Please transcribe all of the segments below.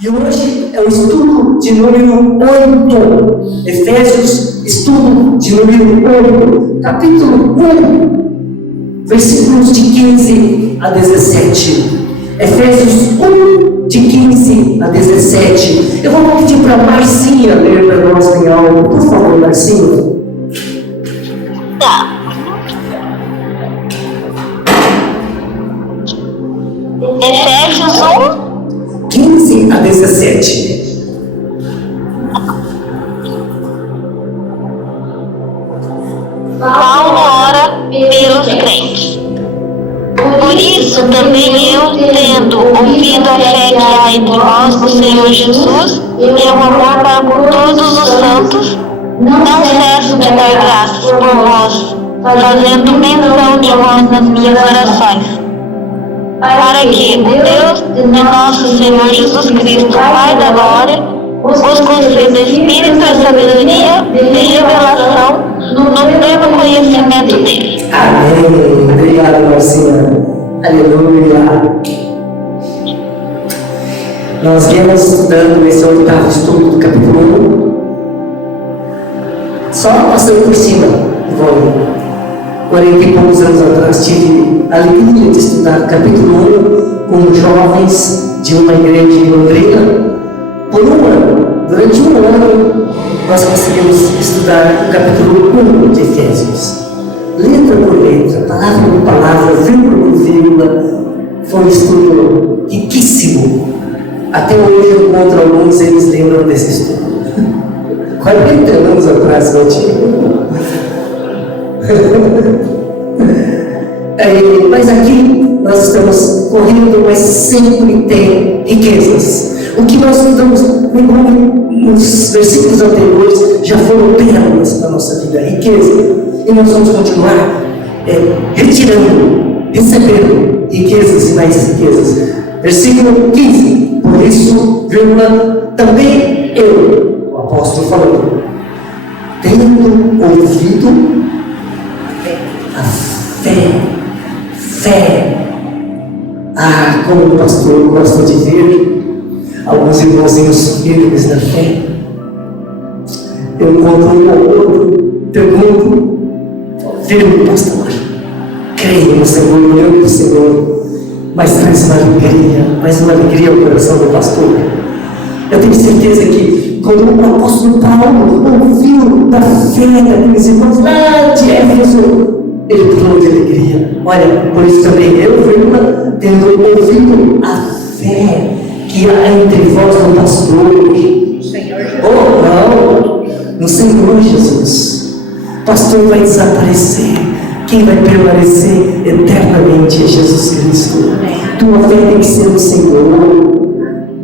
E hoje é o estudo de número 8. Efésios, estudo de número 8. Capítulo 1, versículos de 15 a 17. Efésios 1, de 15 a 17. Eu vou pedir para a Marcinha ler para nós em algo. Por favor, Marcinha. Tá. Efésios 1, 15 a 17. Paulo ora pelos crentes. Por isso também eu, tendo ouvido a fé que há entre vós no Senhor Jesus e o amor para com todos os santos, não cesso de dar graças por vós, fazendo menção de vós nas minhas orações, para que o Deus de nosso Senhor Jesus Cristo, Pai da glória, os conceda espírito de sabedoria e revelação no pleno conhecimento dele. Amém. Obrigado, Marcinha. Aleluia. Nós viemos estudando esse oitavo estudo do capítulo 1. Só passando por cima. 40 e poucos anos atrás tive a alegria de estudar o capítulo 1 com jovens de uma igreja em Londrina. Por um ano, durante um ano, nós conseguimos estudar o capítulo 1 de Efésios. Letra por letra, palavra por palavra, vírgula por vírgula. Foi um estudo riquíssimo. Até hoje eu encontro alguns e eles lembram desse estudo. 40 anos atrás eu tive. Mas aqui nós estamos correndo, mas sempre tem riquezas. O que nós estudamos nos versículos anteriores já foram pérolas para a nossa vida, riqueza. E nós vamos continuar retirando, recebendo riquezas e mais riquezas. Versículo 15. Por isso, vírgula, também eu, o apóstolo falando, tendo ouvido a fé. Como o pastor gosta de ver alguns irmãozinhos firmes na fé. Eu encontro um ou outro, pergunto, firme, pastor, creio no Senhor, olhando para o Senhor, mas traz uma alegria ao coração do pastor. Eu tenho certeza que quando o apóstolo Paulo ouviu da fé daqueles irmãos lá de Éfeso, ele pulou de alegria. Olha, por isso também eu, tendo ouvido a fé que há entre vós no pastor. Oh, não, no Senhor Jesus. O pastor vai desaparecer. Quem vai permanecer eternamente é Jesus Cristo. Tua fé tem que ser no Senhor.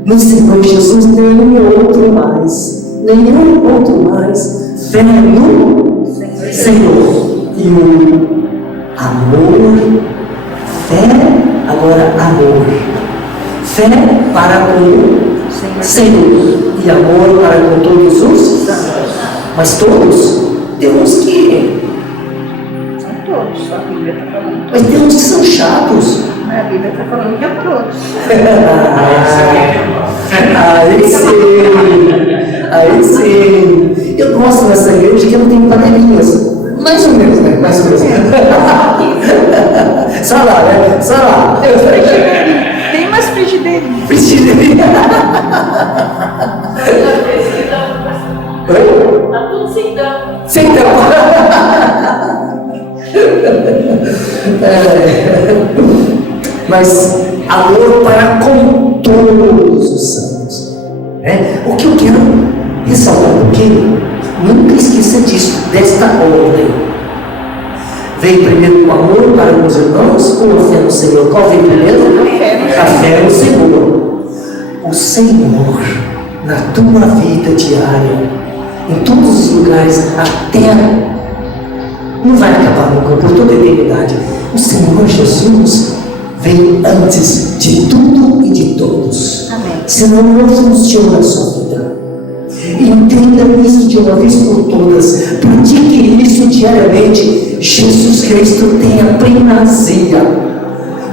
No Senhor Jesus, nenhum outro mais. Fé no Senhor. E o amor, fé, agora amor. Fé para com o Senhor e amor para com todos os. Mas todos, temos que. São todos, a Bíblia está falando. Mas tem uns que são chatos. A Bíblia está falando que é todos. Aí sim. Eu gosto dessa igreja que não tem panelinhas. Mais ou menos, né? Mais ou menos. Só lá, né? Só lá. Tem umas frigideirinhas. Frigideirinha. Oi? Tá tudo sem tampa. Sem tampa. Mas amor para com todos os santos. O que eu quero ressaltar um pouquinho, nunca esqueça disso, desta ordem. Vem primeiro o amor para com os irmãos ou a fé no Senhor? Qual vem primeiro? A fé no Senhor. O Senhor, na tua vida diária, em todos os lugares, até não vai acabar nunca, por toda a eternidade. O Senhor Jesus vem antes de tudo e de todos. Amém. Senão não funciona a sua vida. Entenda isso de uma vez por todas. Pratique isso diariamente. Jesus Cristo tem a primazia.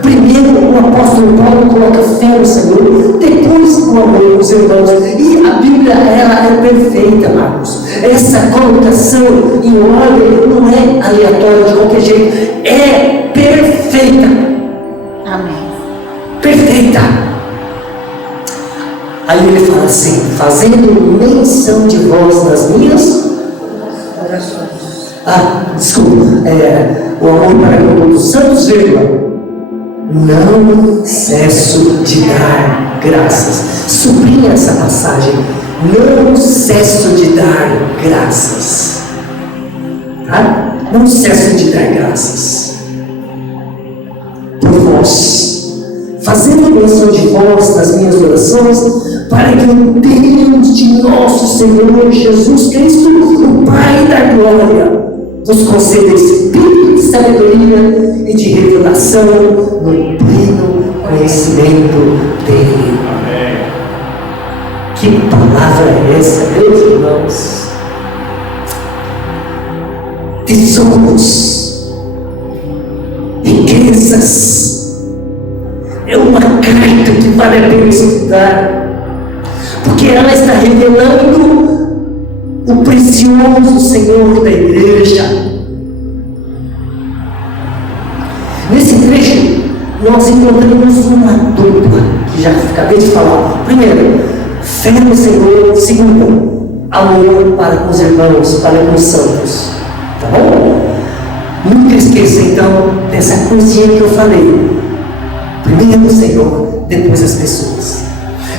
Primeiro o apóstolo Paulo coloca fé no Senhor, depois o amor dos irmãos. E a Bíblia, ela é perfeita, Marcos. Essa colocação em ordem não é aleatória de qualquer jeito, é perfeita. Amém. Perfeita. Aí ele fala assim: fazendo menção de vós nas minhas Orações. desculpa, o amor para com todos os santos, vírgula, não cesso de dar graças. Sublinha essa passagem: não cesso de dar graças. Tá? Não cesso de dar graças por vós, fazendo menção de vós nas minhas orações, para que o Deus de nosso Senhor Jesus Cristo, o Pai da glória, nos conceda espírito de sabedoria e de revelação no pleno conhecimento dele. Amém. Que palavra é essa, meus irmãos? Tesouros, riquezas. É uma carta que vale a pena estudar, porque ela está revelando o precioso Senhor da igreja. Nesse trecho, nós encontramos uma dupla, que já acabei de falar. Primeiro, fé no Senhor. Segundo, amor para com os irmãos, para com os santos. Tá bom? Nunca esqueça, então, dessa coisinha que eu falei. Primeiro o Senhor, depois as pessoas.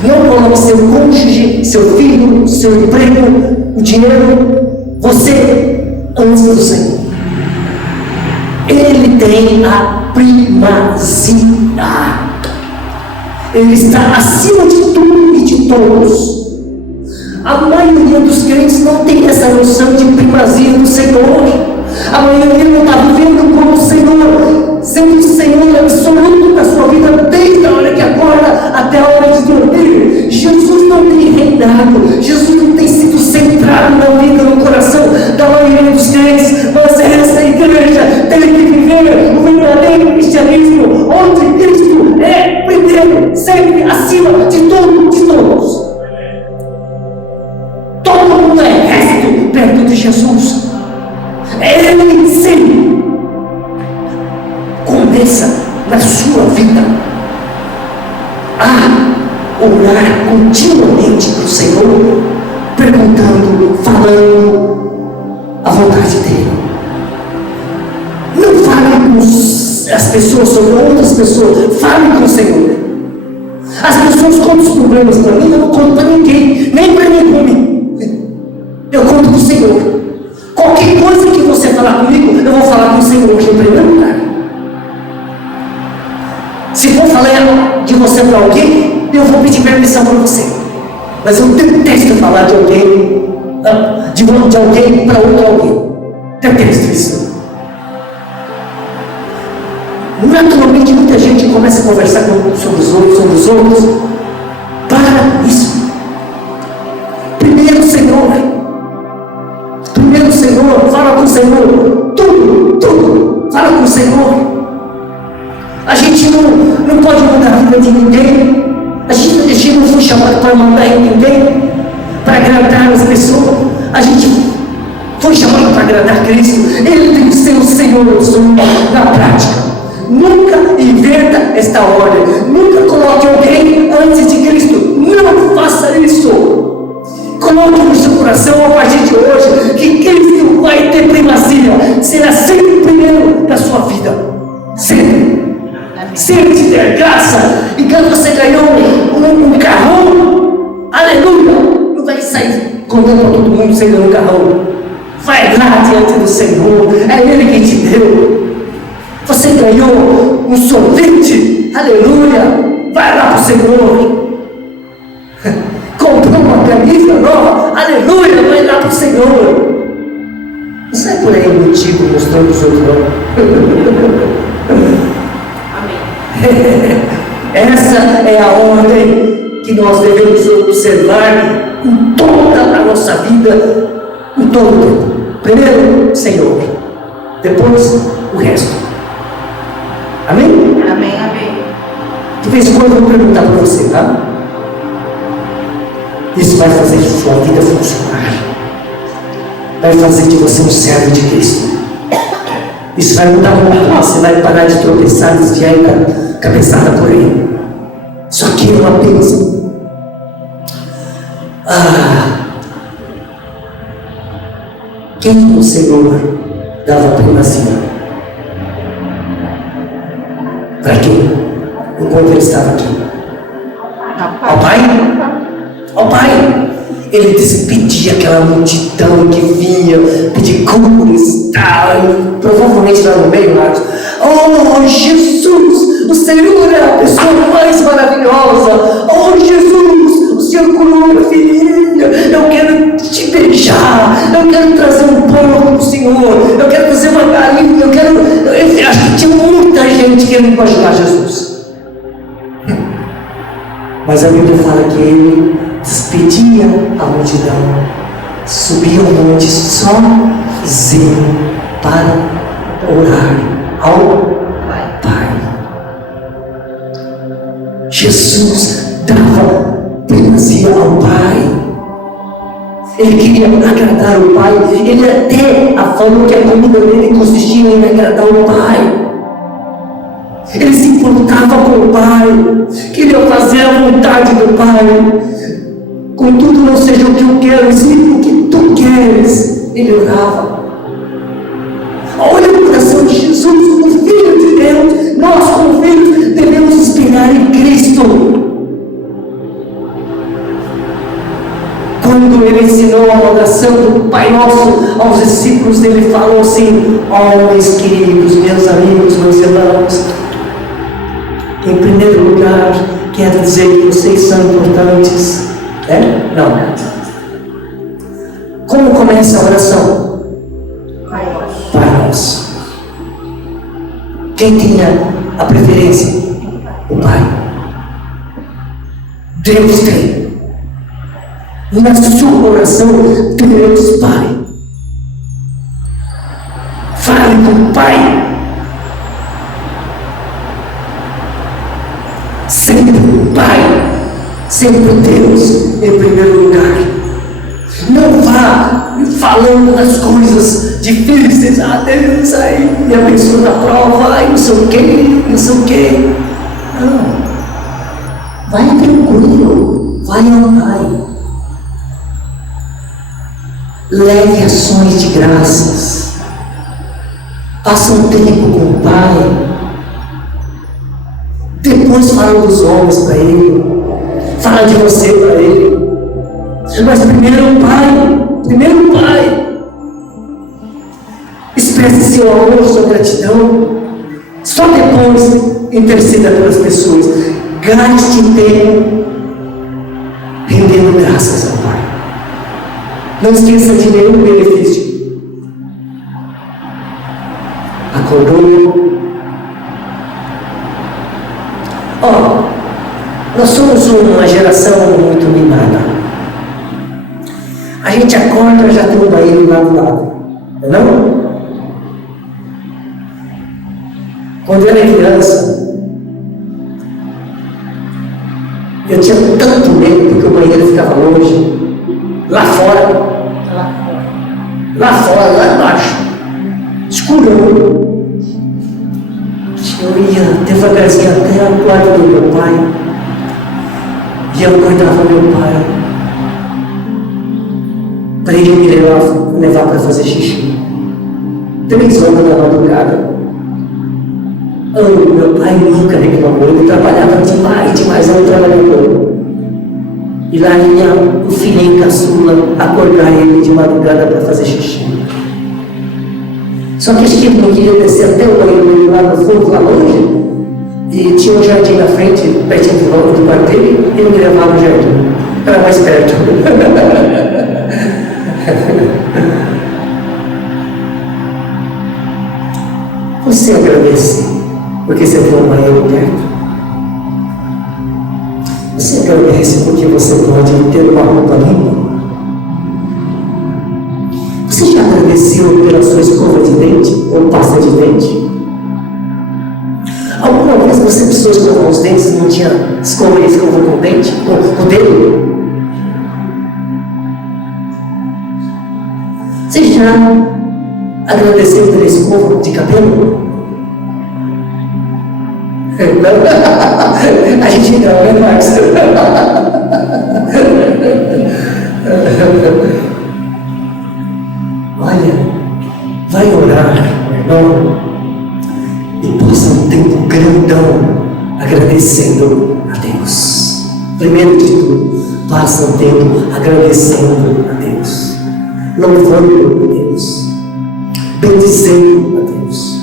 Não coloque seu cônjuge, seu filho, seu emprego, o dinheiro, você antes do Senhor. Ele tem a primazia. Ele está acima de tudo e de todos. A maioria dos crentes não tem essa noção de primazia do Senhor. A maioria não está vivendo como o Senhor, sendo o Senhor absoluto da sua vida, desde a hora que acorda até a hora de dormir. Jesus não tem reinado, Jesus não tem sido centrado na vida, no coração da maioria dos crentes. Mas essa igreja tem que viver o verdadeiro cristianismo, onde Cristo é primeiro, sempre acima de tudo, de todos. Todo mundo é resto perto de Jesus. Ele sim começa na sua vida a orar continuamente para o Senhor, perguntando, falando a vontade dele. Não fale com as pessoas sobre outras pessoas, fale com o Senhor. As pessoas contam os problemas para mim, eu não conto para ninguém, nem para mim. Eu conto para o Senhor. Qualquer coisa que você falar comigo, eu vou falar com o Senhor em primeiro lugar. Se for falar de você para alguém, eu vou pedir permissão para você. Mas eu detesto falar de alguém, de alguém para outro alguém. Detesto isso. Naturalmente, muita gente começa a conversar sobre os outros. Para isso. Primeiro o Senhor. Primeiro o Senhor, fala com o Senhor, tudo, fala com o Senhor. A gente não pode mudar a vida de ninguém, a gente não foi chamado para mandar em ninguém, para agradar as pessoas, a gente foi chamado para agradar Cristo. Ele tem que ser o Senhor absoluto na prática. Nunca inverta esta ordem, nunca coloque alguém antes de Cristo, não faça isso. Coloque no seu coração a partir de hoje que Cristo vai ter primazia, será sempre o primeiro da sua vida, sempre. Se Ele te der graça, e quando você ganhou um carrão, aleluia, não vai sair contando para todo mundo você ganhou um carrão. Vai lá diante do Senhor, é Ele que te deu. Você ganhou um sorvete, aleluia, vai lá para o Senhor. Comprou uma camisa nova, aleluia, vai lá para o Senhor. Não sai por aí motivo mostrando os outros não. Amém. Essa é a ordem que nós devemos observar em toda a nossa vida, em todo o tempo. Primeiro, Senhor, depois o resto. Amém? Amém, amém. De vez em quando eu vou perguntar para você, tá? Isso vai fazer sua vida funcionar. Vai fazer de você um servo de Cristo. Isso vai mudar muito. Você vai parar de tropeçar, desviar e dar cabeçada por ele. Só que é uma bênção. Quem o Senhor dava primazia? Para quem? Enquanto ele estava aqui. Ao Pai? Ao Pai. Ele despedia aquela multidão que vinha pedir curas, provavelmente lá no meio, oh Jesus, o Senhor é a pessoa mais maravilhosa. Oh Jesus, o Senhor curou minha filhinha. Eu quero te beijar, eu quero trazer um porco para o Senhor, eu quero trazer uma galinha, eu acho que tinha muita gente querendo ajudar Jesus. Mas a Bíblia fala que ele despedia a multidão, subia ao monte sozinho para orar ao Pai. Jesus dava primazia ao Pai. Ele queria agradar o Pai. Ele até falou que a comida dele consistia em agradar o Pai. Ele se importava com o Pai, queria fazer a vontade do Pai. Contudo, não seja o que eu quero, sim o que tu queres. Ele orava. Olha o coração de Jesus, o Filho de Deus. Nós, como filhos, devemos esperar em Cristo. Quando ele ensinou a oração do Pai Nosso aos discípulos, ele falou assim: homens queridos, meus amigos, meus irmãos, em primeiro lugar, quero dizer que vocês são importantes. Não. Como começa a oração? Pai Nosso. Quem tinha a preferência? O Pai. Deus tem. E na sua oração, Deus Pai. Fale com o Pai. Sempre o Pai. Sempre Deus em primeiro lugar. Não vá falando das coisas difíceis. Deus aí me abençoa na prova, não sei o que. Não. Vai tranquilo. Vai ao Pai. Leve ações de graças. Passa um tempo com o Pai. Depois fala dos homens para Ele. Fala de você para Ele. Mas primeiro o Pai. Expresse seu amor, sua gratidão. Só depois interceda pelas pessoas. Gaste tempo rendendo graças ao Pai. Não esqueça de nenhum benefício. Acordou? Nós somos uma geração muito mimada. A gente acorda, já tem um banheiro lá do lado. Não? Quando eu era criança, eu tinha tanto medo porque o banheiro ficava longe. Lá fora, lá embaixo, escuro. Eu ia devagarzinho até o quarto do meu pai. E eu cuidava do meu pai, para ele me levar para fazer xixi. 3 horas da madrugada. Meu pai nunca reclamou, ele trabalhava demais, era um trabalhador. E lá ia o filhinho caçula acordar ele de madrugada para fazer xixi. Só que acho que ele não queria descer até o banheiro dele lá no fundo, lá longe. E tinha um jardim na frente, pertinho do quarto dele, e ele me levava no jardim. Era mais perto. Você agradece porque você tem um banheiro perto. Você agradece porque você pode ter uma roupa limpa. Você já agradeceu pela sua escova de dente ou pasta de dente? Alguma vez você precisou escovar os dentes e não tinha escova com dente, com o dedo? Você já agradeceu pela escova de cabelo? Não? A gente não, né, Marcos? Olha, vai orar, meu irmão, e passa um tempo grandão agradecendo a Deus. Primeiro de tudo, passa um tempo agradecendo a Deus, louvando a Deus, bendizendo a Deus.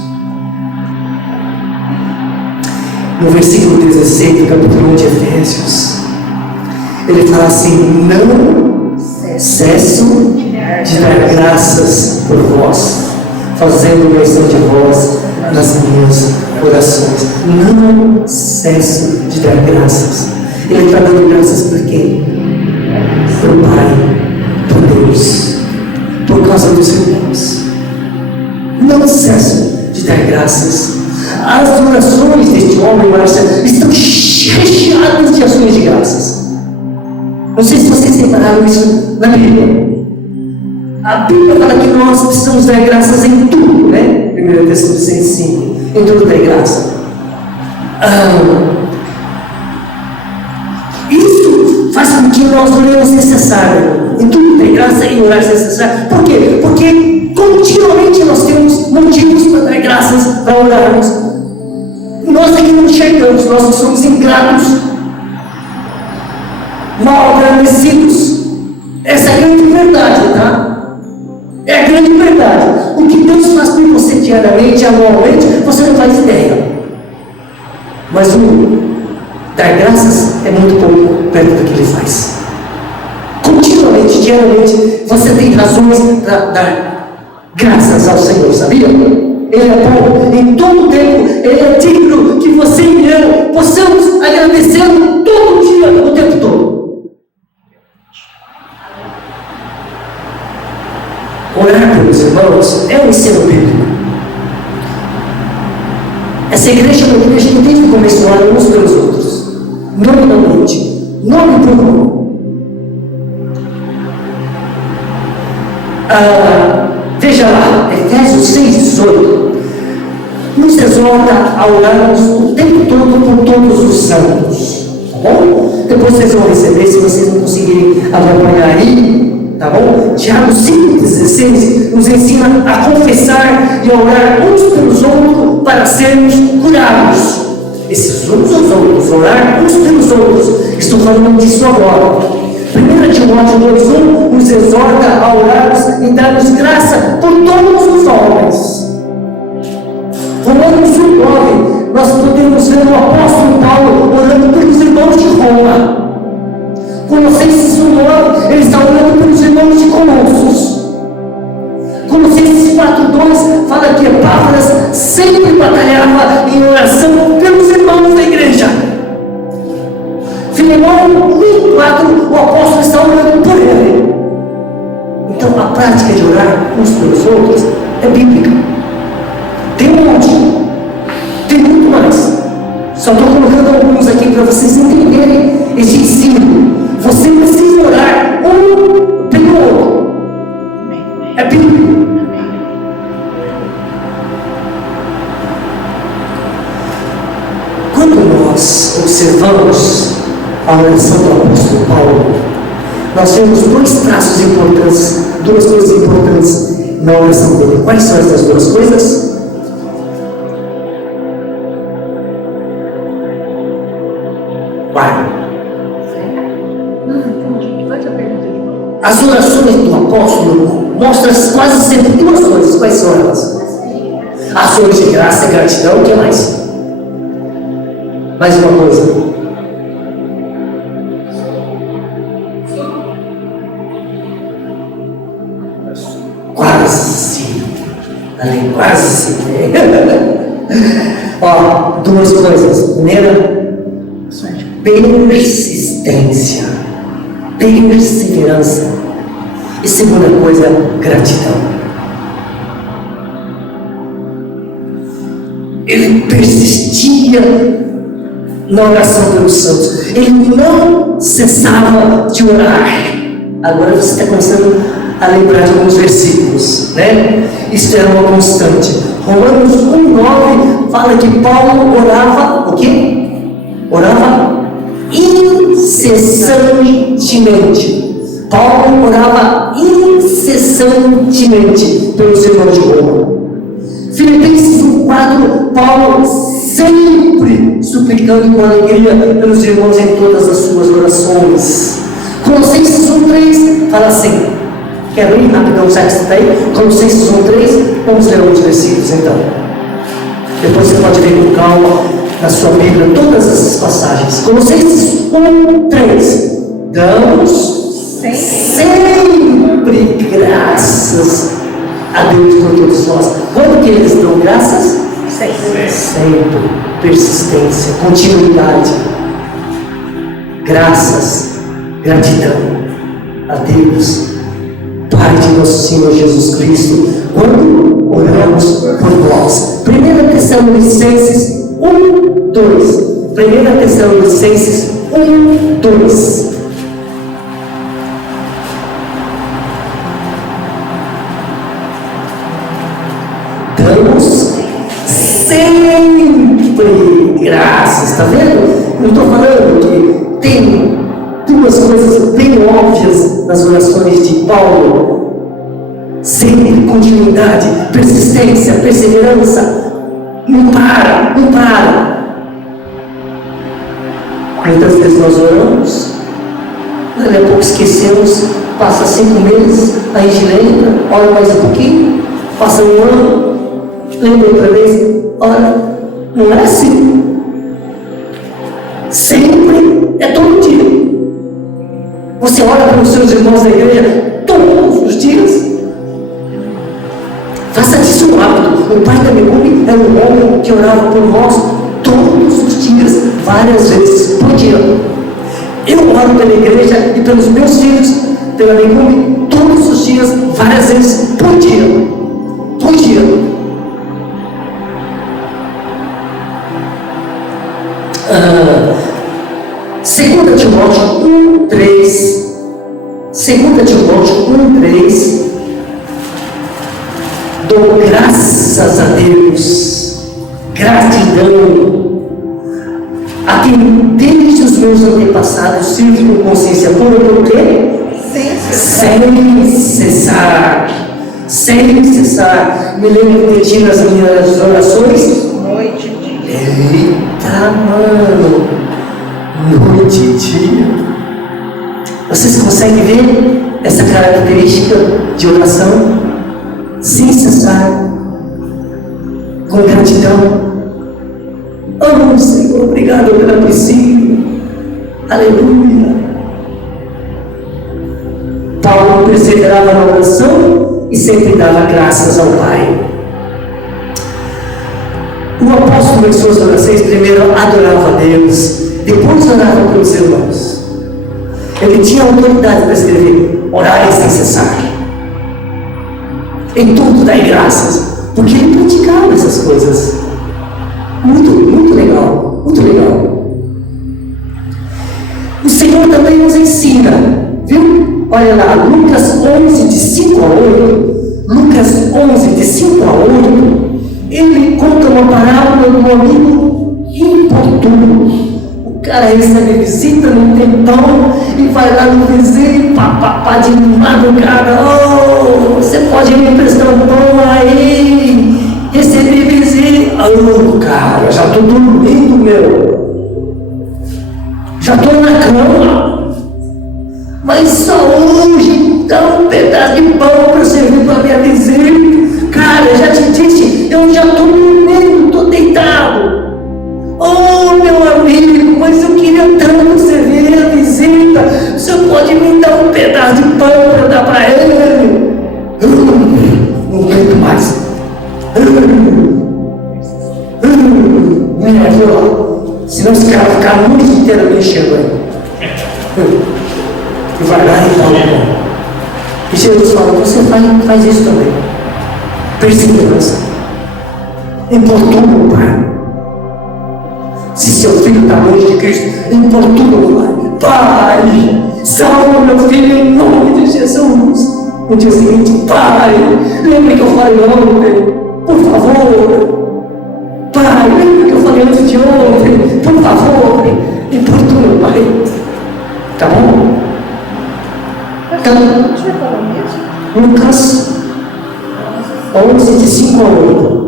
No versículo 16 do capítulo 1 de Efésios, ele fala assim: não cesso de dar graças por vós, fazendo menção de vós nas minhas orações. Não cesso de dar graças. Ele está dando graças por quem? Por Pai, por Deus, por causa dos irmãos. Não cesso de dar graças. As orações deste homem, Márcia, estão recheadas de ações de graças. Não sei se vocês separaram isso na Bíblia. A Bíblia fala que nós precisamos dar graças em tudo, né? 1 Tessalonicenses 5, em tudo dar graça. Isso faz com que nós oremos necessário. Em tudo dar graça e orar necessário. Por quê? Porque continuamente nós temos motivos para dar graças, para orarmos. Nós aqui não enxergamos, nós que somos ingratos, mal agradecidos. Essa é a grande verdade, tá? É a grande verdade. O que Deus faz por você diariamente, anualmente, você não faz ideia. Mas dar graças é muito pouco perto do que Ele faz. Continuamente, diariamente, você tem razões para dar graças ao Senhor, sabia? Ele é bom em todo o tempo. Ele é digno que você e eu possamos agradecê-lo todo dia, o tempo todo. Orar pelos irmãos é um ensino bíblico. Essa igreja é uma igreja que tem que começar a orar uns pelos outros, nominalmente, nome por nome. Veja lá, Efésios 6,18 nos exorta a orarmos o tempo todo por todos os santos, tá bom? Depois vocês vão receber, se vocês não conseguirem acompanhar aí, tá bom? Tiago 5,16 nos ensina a confessar e a orar uns pelos outros para sermos curados. Esses uns aos outros, orar uns pelos outros, estou falando disso agora. 1 Timóteo 2,1 nos exorta a orarmos e darmos graça por todos os homens. Romanos 1,9, nós podemos ver o apóstolo Paulo orando pelos irmãos de Roma. Colossenses 1,9, ele está orando pelos irmãos de Colossos. Colossenses 4,2 fala que Epáfras sempre batalhava em oração pelos irmãos da igreja. Filemão 1,4, o apóstolo está orando por ele. Então a prática de orar uns pelos outros é bíblica. Tem um monte, tem muito mais. Só estou colocando alguns aqui para vocês entenderem esse ensino. Você precisa orar um pelo outro. É bíblico. Quando nós observamos a oração do apóstolo Paulo, nós vemos dois traços importantes, duas coisas importantes na oração dele. Quais são essas duas coisas? As orações do apóstolo mostram quase sempre duas coisas. Quais são elas? Ações de graça e gratidão. O que mais? Mais uma coisa. Quase. Ali, quase. Ó, duas coisas. Primeira, persistência, perseverança. E segunda coisa, gratidão. Ele persistia na oração pelos santos. Ele não cessava de orar. Agora você está começando a lembrar de alguns versículos, né? Isso era uma constante. Romanos 1:9 fala que Paulo orava o quê? Orava incessantemente. Paulo orava incessantemente pelos irmãos de Roma. Filipenses 1:4, Paulo sempre suplicando com alegria pelos irmãos em todas as suas orações. Colossenses 1:3 fala assim, quer ler rapidão, já que você está aí? Colossenses 1:3, vamos ler alguns versículos então. Depois você pode ler com calma na sua Bíblia todas essas passagens. Colossenses 1:3, damos sempre graças a Deus por todos nós. Quando que eles dão graças? Sempre. Persistência, continuidade. Graças, gratidão a Deus, Pai de nosso Senhor Jesus Cristo, quando oramos por nós. 1 Tessalonicenses 1:2. 1 Tessalonicenses 1:2. Damos sempre graças, está vendo? Eu estou falando que tem duas coisas bem óbvias nas orações de Paulo: sempre, continuidade, persistência, perseverança, não para, não para. Muitas vezes nós oramos, daqui a pouco esquecemos, passa 5 meses, a gente lembra, ora mais um pouquinho, passa um ano, lembra outra vez, ora, não é assim. Sempre é todo dia. Você ora para os seus irmãos da igreja todos os dias. Faça disso um hábito. O pai da Megumi era um homem que orava por nós todos os dias, várias vezes por dia. Eu oro pela igreja e pelos meus filhos, pela Megumi, todos os dias, várias vezes por dia. Por dia. 2 Timóteo 1:3. 2 Timóteo 1:3. Dou graças a Deus, gratidão a quem desde os meus antepassados sirvo com consciência pura, por quê? Sem cessar. Sem cessar. Me lembro de ti nas minhas orações. Noite e dia. Eita, mano, noite e dia. Vocês conseguem ver essa característica de oração? Sem cessar, com gratidão. Oh, Senhor, obrigado pela Priscila. Aleluia. Paulo perseverava na oração e sempre dava graças ao Pai. O apóstolo em suas orações primeiro adorava a Deus, depois orava pelos irmãos. Ele tinha autoridade para escrever: orai sem cessar, em tudo dai graças, porque ele praticava essas coisas. Muito legal, muito legal. O Senhor também nos ensina, viu? Olha lá, Lucas 11, de 5 a 8. Lucas 11, de 5 a 8. Ele conta uma parábola do amigo importuno. O cara recebe visita, não tem pão, e vai lá no vizinho, papapá de madrugada. Oh, você pode me emprestar um pão aí? Recebi visita. Oh, cara, já estou dormindo, meu. Já estou na cama. Mas só hoje dá um pedaço de pão para servir para minha visita. Cara, eu já te disse, eu já estou dormindo, estou deitado. Oh, meu amigo, mas eu queria tanto servir a visita. O senhor pode me dar um pedaço de pão para dar para ele? Não aguento mais. Senão esse cara vai ficar a noite inteira me enchendo aí. E vai lá e dá o pão. E Jesus fala: você faz isso também. Perseverança. Importuna o Pai. Se seu filho está longe de Cristo, importuna o Pai. Pai, salva meu filho em nome de Jesus. No dia seguinte, Pai, lembra que eu falei ontem? Por favor. Pai, lembra que eu falei antes de ontem? Por favor, importuna, Pai. Tá bom? Então, Lucas 11, de 5 a 8.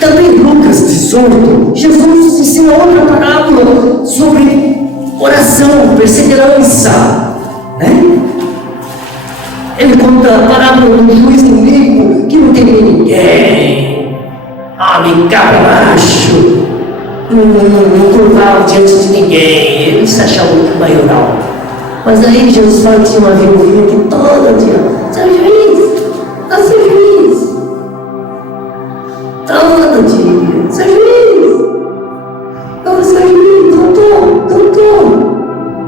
Também em Lucas 18, Jesus nos ensina outra parábola sobre oração, perseverança, né? Ele conta a parábola do juiz inimigo que não temia ninguém, homem cabracho, não curvava diante de ninguém, ele se achava muito maioral. Mas aí Jesus fala que tinha uma viúva que todo dia, seu juiz, seu juiz, todo dia, seu juiz, seu juiz, doutor,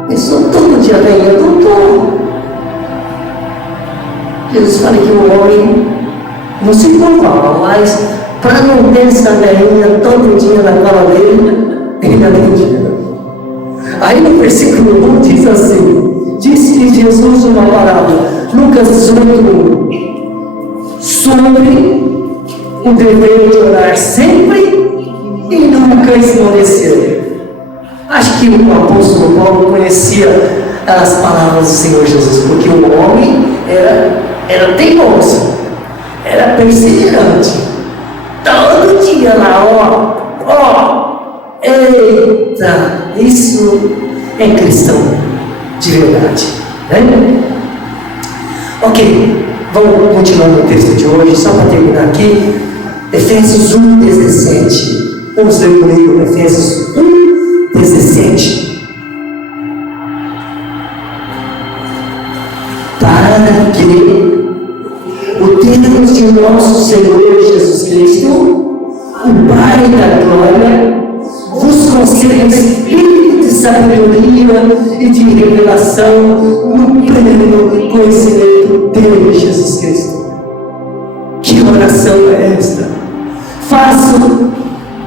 isso todo dia vem, doutor. Jesus fala que o homem não se conforma, mas para não ter essa velhinha todo dia na cola dele, ele atendia. Aí no versículo 1 diz assim: disse Jesus uma parábola, Lucas 18, sobre o dever de orar sempre e nunca esmorecer. Acho que o apóstolo Paulo conhecia as palavras do Senhor Jesus, porque o homem era teimoso, era perseverante. Todo dia lá, eita, isso é cristão de verdade, né? Ok, vamos continuar no texto de hoje, só para terminar aqui, Efésios 1, 17. Vamos ler comigo Efésios 1, 17. Para que o Deus de nosso Senhor Jesus Cristo, o Pai da glória, vos conceda espírito de sabedoria e de revelação no pleno conhecimento dele, Jesus Cristo. Que oração é esta? Faço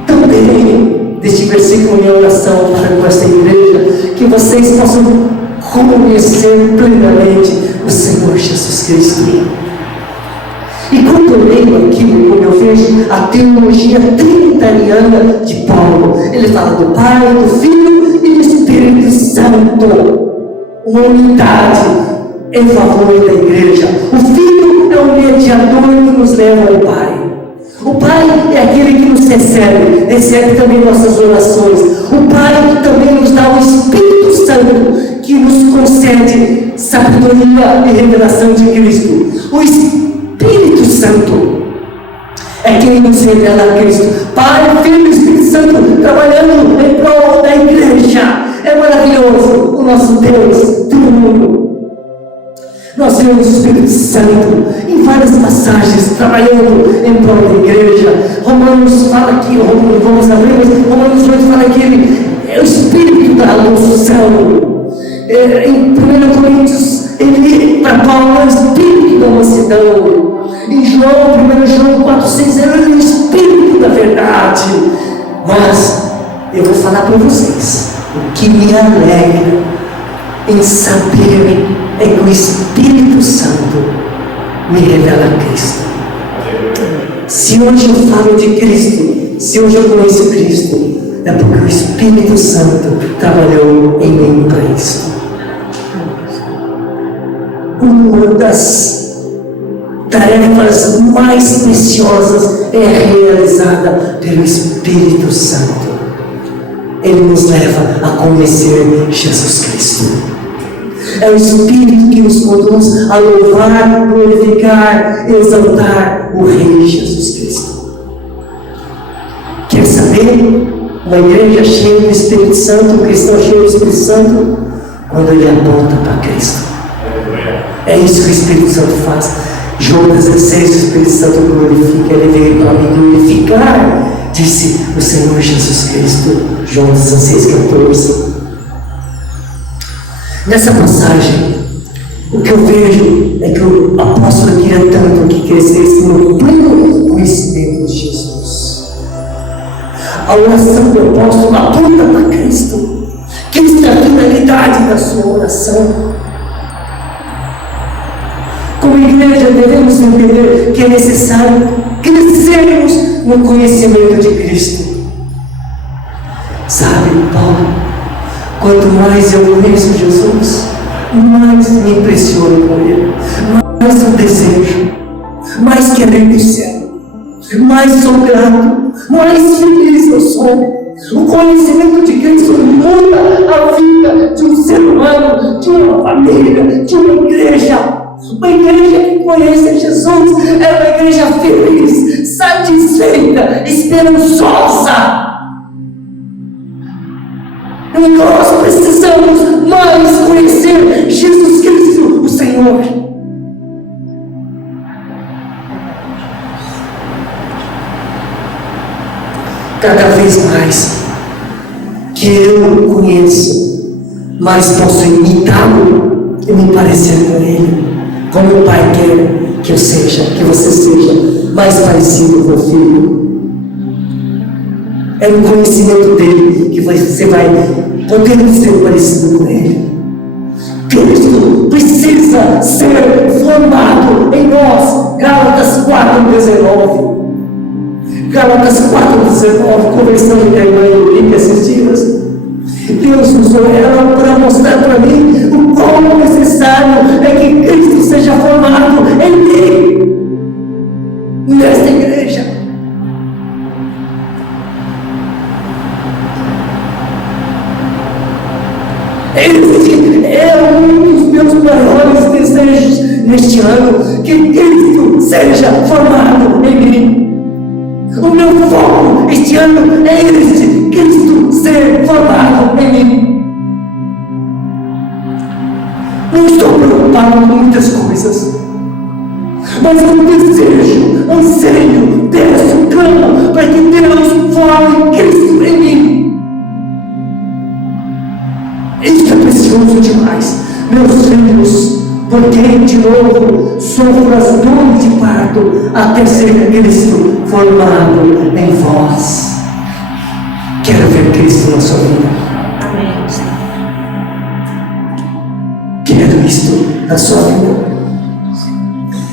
também deste versículo minha oração para com esta igreja, que vocês possam conhecer plenamente o Senhor Jesus Cristo. E quando eu leio aqui, como eu vejo a teologia trinitariana de Paulo, ele fala do Pai, do Filho e do Espírito Santo, uma unidade em favor da igreja. O Filho é o mediador que nos leva ao Pai. O Pai é aquele que nos recebe também nossas orações. O Pai também nos dá o Espírito Santo, que nos concede sabedoria e revelação de Cristo. O Espírito Santo é quem nos revela a Cristo. Pai, Filho e Espírito Santo trabalhando em prol da igreja. É maravilhoso o nosso Deus do mundo. Nós vemos o Espírito Santo em várias passagens trabalhando em prol da igreja. Romanos fala que, vamos abrir, mas Romanos 8 fala que ele é o Espírito da unção. Em 1 Coríntios, ele, para Paulo, é o Espírito da mansidão. Em João, 1 João 4,6, ele é o Espírito da verdade. Mas eu vou falar para vocês, o que me alegra em saber é que o Espírito Santo me revela Cristo. Se hoje eu falo de Cristo, se hoje eu conheço Cristo, é porque o Espírito Santo trabalhou em mim para isso. Uma das tarefas mais preciosas é realizada pelo Espírito Santo. Ele nos leva a conhecer Jesus Cristo. É o Espírito que nos conduz a louvar, glorificar, exaltar o Rei Jesus Cristo. Quer saber? Uma igreja cheia do Espírito Santo, um cristão cheio do Espírito Santo, quando ele aponta para Cristo. É isso que o Espírito Santo faz. João 16, o Espírito Santo glorifica, ele veio para me glorificar, disse o Senhor Jesus Cristo. João 16, 14. Nessa passagem, o que eu vejo é que o apóstolo queria tanto que crescesse no pleno conhecimento de Jesus. A oração do apóstolo aponta para Cristo. Cristo é a finalidade da sua oração. igreja devemos entender que é necessário crescermos no conhecimento de Cristo. Sabe, Paulo, quanto mais eu conheço Jesus, mais me impressiono com Ele, mais eu desejo, mais quero ir do céu, mais sou grato, mais feliz eu sou. O conhecimento de Cristo muda a vida de um ser humano, de uma família, de uma igreja. Uma igreja que conhece Jesus é uma igreja feliz, satisfeita, esperançosa. E nós precisamos mais conhecer Jesus Cristo, o Senhor. Cada vez mais que eu o conheço, mais posso imitá-lo e me parecer com Ele, como o Pai quer que eu seja, que você seja mais parecido com o Filho. É no conhecimento dele que você vai poder ser parecido com Ele. Cristo precisa ser formado em nós. Gálatas 4:19. Gálatas 4:19, conversando com a irmã Eurica esses dias. Deus usou ela para mostrar para mim o quão necessário é que Cristo seja formado em mim, nesta igreja. Esse é um dos meus maiores desejos neste ano, que Cristo seja formado em mim. O meu foco este ano é este: Cristo ser formado em mim. Não estou preocupado com muitas coisas, mas eu desejo, anseio, peço, clamo para que Deus forme Cristo em mim. Isso é precioso demais, meus filhos, porque de novo sofro as dores de parto até ser Cristo formado em vós. Quero ver Cristo na sua vida. Amém. Quero isto na sua vida.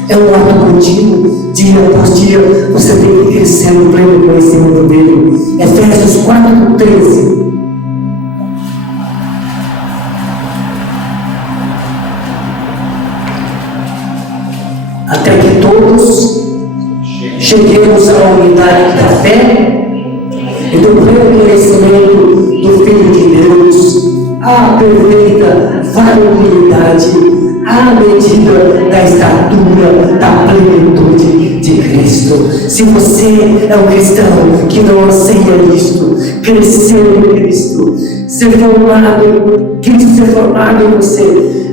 É um ato contínuo, dia após dia. Você tem que crescer no pleno conhecimento dele. Efésios 4:13. Até que todos cheguemos à unidade da fé e do pleno conhecimento do Filho de Deus, à perfeita varonilidade, à medida da estatura da plenitude de Cristo. Se você é um cristão que não anseia isto, crescer em Cristo, ser formado, Cristo ser formado em você,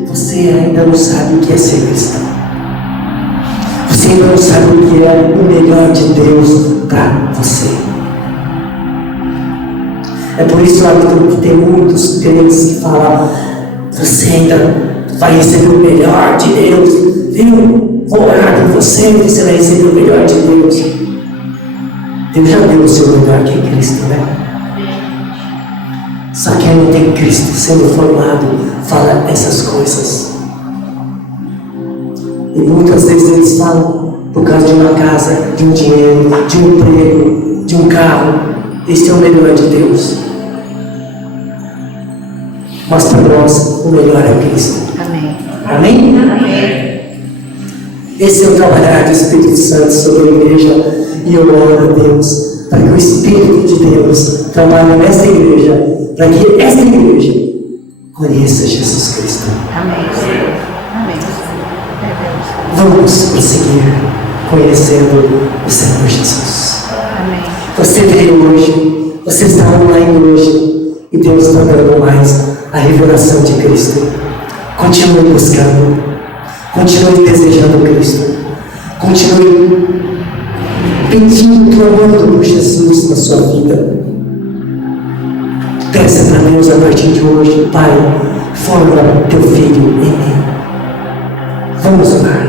você ainda não sabe o que é ser cristão. Você ainda não sabe o que é o melhor de Deus para você. É por isso que tem muitos crentes que falam: você ainda vai receber o melhor de Deus, viu? Vou orar por você e você vai receber o melhor de Deus. Deus já deu o seu melhor, que é Cristo, né? Só que não tem Cristo sendo formado, fala essas coisas. E muitas vezes eles falam por causa de uma casa, de um dinheiro, de um emprego, de um carro. Este é o melhor de Deus. Mas para nós, o melhor é Cristo. Amém. Amém? Amém. Esse é o trabalhar do Espírito Santo sobre a igreja. E eu oro a Deus para que o Espírito de Deus trabalhe nessa igreja, para que essa igreja conheça Jesus Cristo. Amém. Amém. Vamos prosseguir conhecendo o Senhor Jesus. Amém. Você veio hoje, você está online hoje, e Deus está dando mais a revelação de Cristo. Continue buscando, continue desejando Cristo, continue pedindo, clamando por Jesus na sua vida. Peça para Deus a partir de hoje: Pai, forma teu filho em mim. Vamos orar.